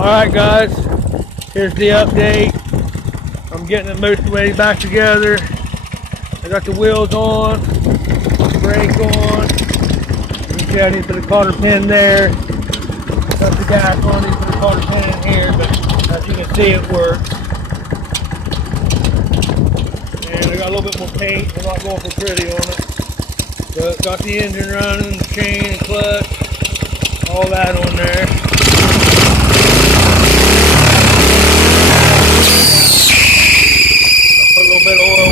Alright guys, here's the update. I'm getting it most of the way back together. I got the wheels on, brake on. You can see I need to put a cotter pin there. Got the gas on, I need to put a cotter pin in here, but as you can see it works. And I got a little bit more paint, I'm not going for pretty on it. But got the engine running, the chain and clutch, all that on there. Put a little bit of oil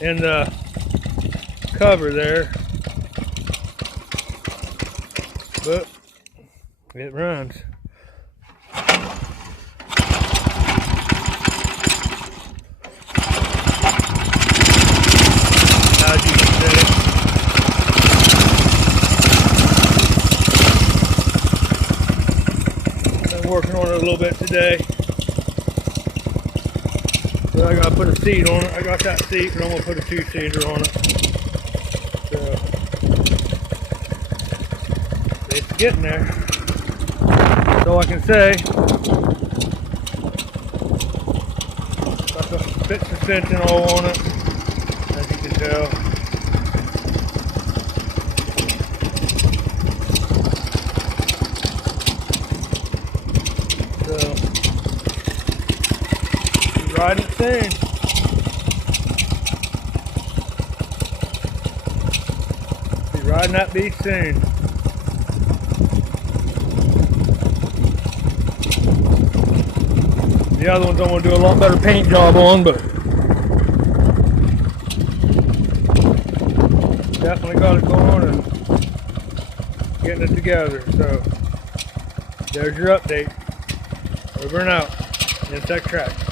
in the cover there, but it runs. As you can see, been working on it a little bit today. So I gotta put a seat on it. I got that seat, but I'm gonna put a two-seater on it. So it's getting there. That's all I can say. Got the fit suspension all on it, as you can tell. So riding it soon. Be riding that beast soon. The other ones I'm going to do a lot better paint job on, but definitely got it going and getting it together. So there's your update. Over and out. Insect Track.